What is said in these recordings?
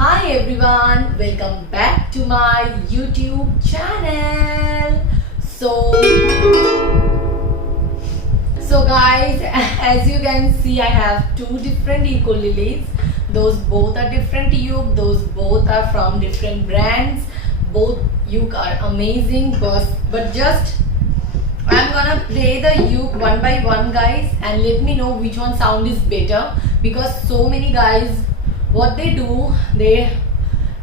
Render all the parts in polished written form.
Hi everyone, welcome back to my YouTube channel. So guys, as you can see, I have two different ukuleles. Those both are different uke. Those both are from different brands. Both uke are amazing, but just I'm gonna play the uke one by one, guys, and let me know which one sound is better, because so many guys, what they do, they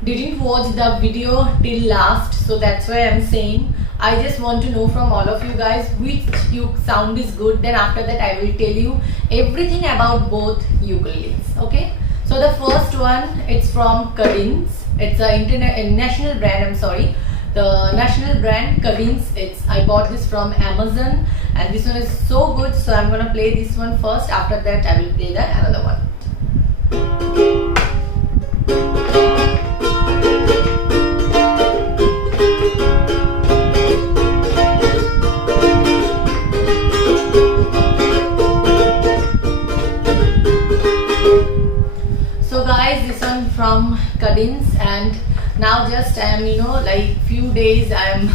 didn't watch the video till last, so that's why I'm saying I just want to know from all of you guys which uke sound is good. Then after that I will tell you everything about both ukuleles. Okay, so the first one, it's from Kadins. It's a international brand. I'm sorry, the national brand Kadins. I bought this from Amazon, and this one is so good. So I'm gonna play this one first. After that I will play the another one. So guys, this one from Kadins, and now just I am like few days I am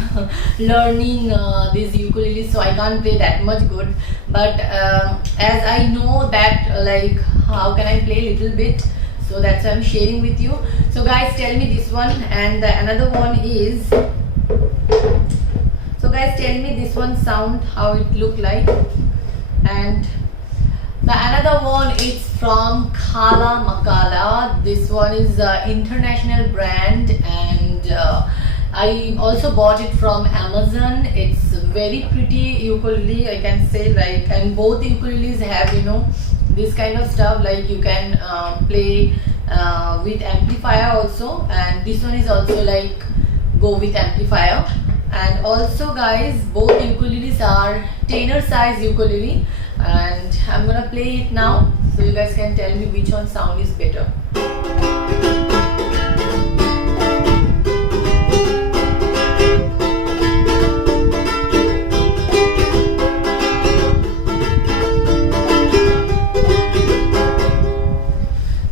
learning this ukulele, so I can't play that much good, but as I know that like how can I play little bit, so that's why I'm sharing with you. So guys, tell me this one, and the another one is, so guys, tell me this one sound how it look like, and the another one is from Kala Makala. This one is an international brand, and I also bought it from Amazon. It's very pretty ukulele, I can say, like, and both ukuleles have this kind of stuff, like you can play with amplifier also, and this one is also like go with amplifier. And also guys, both ukuleles are tenor size ukulele, and I'm gonna play it now, so you guys can tell me which one sound is better.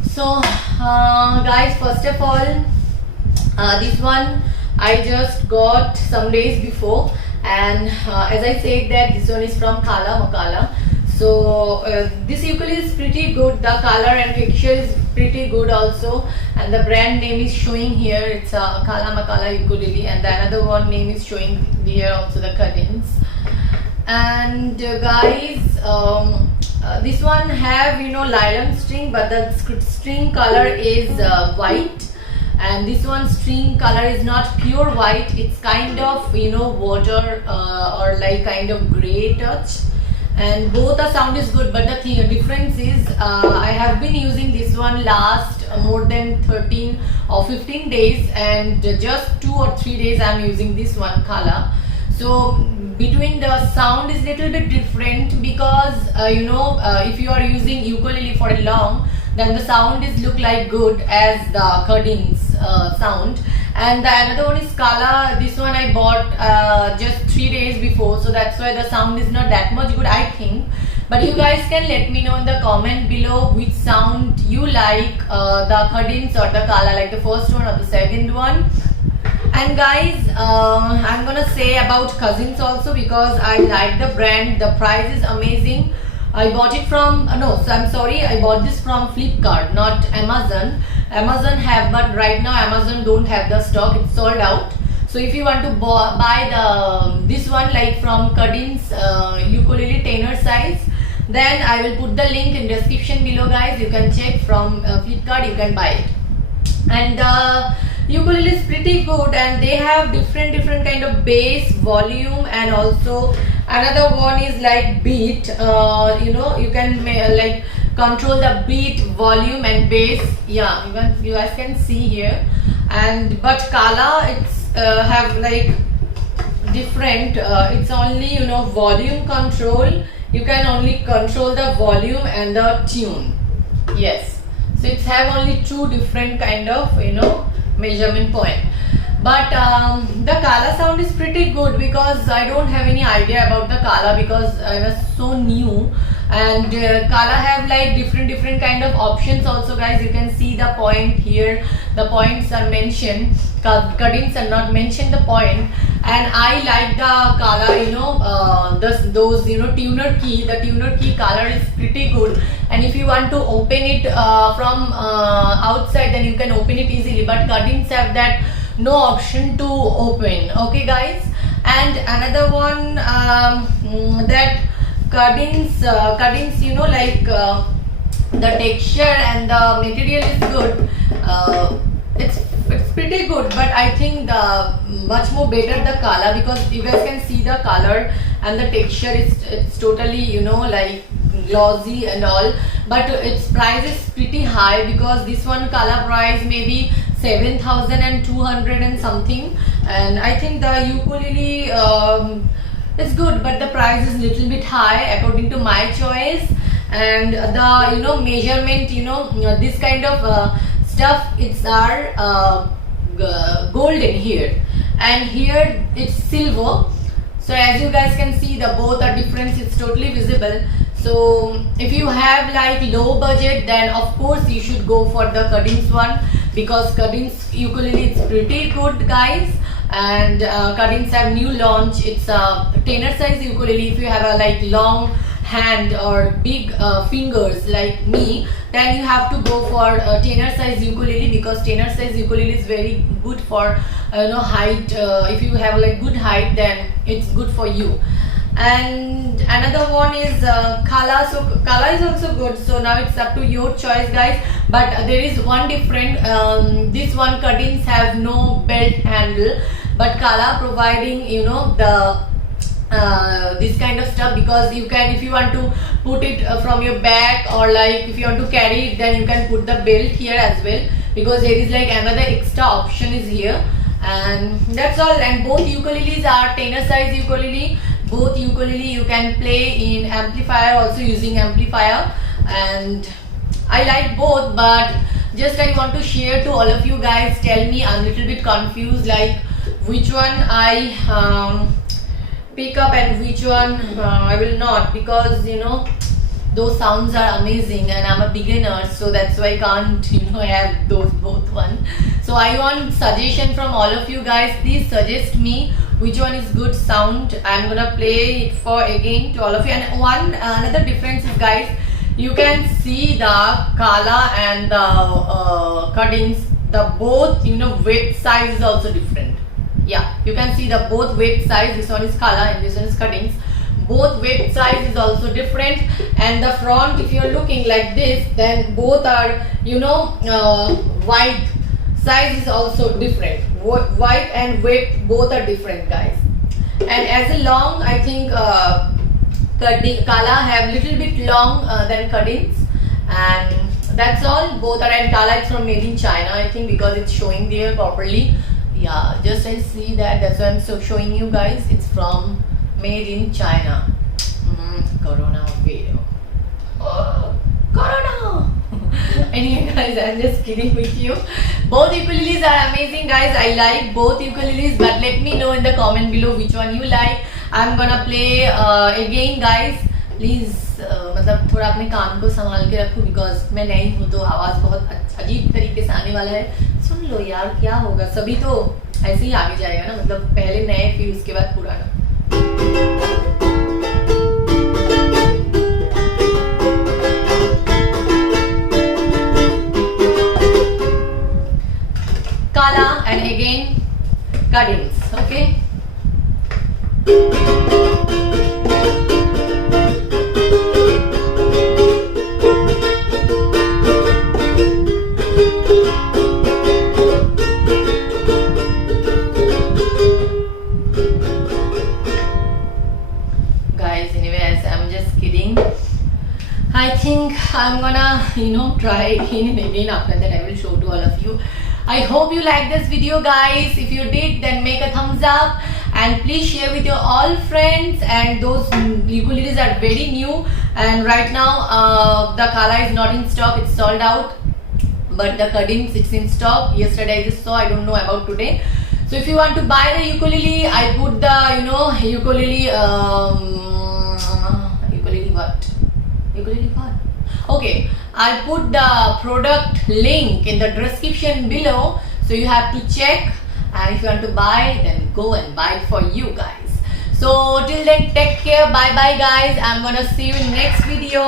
So guys, first of all, this one I just got some days before, and as I said that this one is from Kala Makala. So this ukulele is pretty good. The color and texture is pretty good also, and the brand name is showing here. It's a Kala Makala ukulele, and the another one name is showing here also, the Kadins. And guys, this one have nylon string, but the string color is white, and this one string color is not pure white. It's kind of water or like kind of gray touch, and both the sound is good, but the difference is I have been using this one last more than 13 or 15 days, and just 2 or 3 days I am using this one Kala. So between the sound is little bit different, because if you are using ukulele for a long, then the sound is look like good as the Kadins sound. And the another one is Kala. This one I bought just 3 days before, so that's why the sound is not that much good, I think. But you guys can let me know in the comment below which sound you like, the Kadins or the Kala, like the first one or the second one. And guys, I'm gonna say about Kadins also, because I like the brand. The price is amazing. I bought it from I bought this from Flipkart, not Amazon. Amazon have, but right now Amazon don't have the stock, it's sold out. So if you want to buy this one like from Kadins ukulele tenor size, then I will put the link in description below, guys. You can check from Flipkart, you can buy it. And ukulele is pretty good, and they have different kind of bass, volume, and also another one is like beat. You can like control the beat, volume, and bass. Yeah, you guys can see here. And but Kala, it's have like different. It's only volume control. You can only control the volume and the tune. Yes, so it's have only two different kind of measurement point. But the Kala sound is pretty good, because I don't have any idea about the Kala, because I was so new. And Kala have like different kind of options also, guys. You can see the point here, the points are mentioned, cuttings are not mentioned the point. And I like the color, those tuner key. The tuner key color is pretty good, and if you want to open it from outside, then you can open it easily, but cuttings have that no option to open. Okay guys, and another one, that cuttings, the texture and the material is good. It's pretty good, but I think the much more better the color, because you guys can see the color and the texture is, it's totally like glossy and all, but its price is pretty high, because this one color price maybe 7,200 and something, and I think the ukulele is good, but the price is little bit high according to my choice. And the measurement, this kind of stuff, it's our golden here, and here it's silver. So as you guys can see, the both are different, it's totally visible. So if you have like low budget, then of course you should go for the Cuttings one, because Cuttings ukulele is pretty good guys. And Cuttings have new launch, it's a tenor size ukulele. If you have a like long hand or big fingers like me, then you have to go for tenor size ukulele, because tenor size ukulele is very good for height. If you have like good height, then it's good for you. And another one is Kala. So Kala is also good, so now it's up to your choice guys, but there is one different. This one Cuttings have no belt handle, but Kala providing the this kind of stuff, because you can, if you want to put it from your back, or like if you want to carry it, then you can put the belt here as well, because there is like another extra option is here. And that's all. And both ukuleles are tenor size ukulele. Both ukulele you can play in amplifier, also using amplifier, and I like both, but just I want to share to all of you guys. Tell me, I'm a little bit confused, like which one I pick up and which one I will not, because those sounds are amazing and I'm a beginner, so that's why I can't have those both one. So I want suggestion from all of you guys. Please suggest me which one is good sound. I'm gonna play it for again to all of you. And another difference is guys, you can see the Kala and the Cuttings, the both weight size is also different. Yeah, you can see the both weight size. This one is Kala and this one is Cuttings. Both weight size is also different. And the front, if you're looking like this, then both are wide size is also different. Wide and weight both are different guys. And as a long, I think Kala have little bit long than Cuttings, and that's all. Both are, and Kala is from made in China, I think, because it's showing there properly. Yeah, just I see that, that's why I'm so showing you guys. It's from made in China. Corona video. Oh, Corona. Anyway guys, I'm just kidding with you. Both ukuleles are amazing guys. I like both ukuleles, but let me know in the comment below which one you like. I'm gonna play again guys. Please मतलब थोड़ा अपने कान को संभाल के रखो, because मैं नई हूँ तो आवाज़ बहुत अजीब तरीके से आने वाला है. सुन लो यार, क्या होगा, सभी तो ऐसे ही आगे जाएगा ना, मतलब पहले नए फिर उसके बाद पुराना. Kala and again Cuttings. Okay. Guys, anyways, I'm just kidding. I think I'm gonna try again and again. After that I will show to all of you. I hope you like this video guys. If you did, then make a thumbs up and please share with your all friends. And those ukuleles are very new, and right now the Kala is not in stock, it's sold out, but the Cuttings, it's in stock. Yesterday I just saw, I don't know about today. So if you want to buy the ukulele, I put the ukulele what? Okay, I'll put the product link in the description below, so you have to check, and if you want to buy, then go and buy it for you guys. So till then, take care, bye bye guys. I'm gonna see you in next video.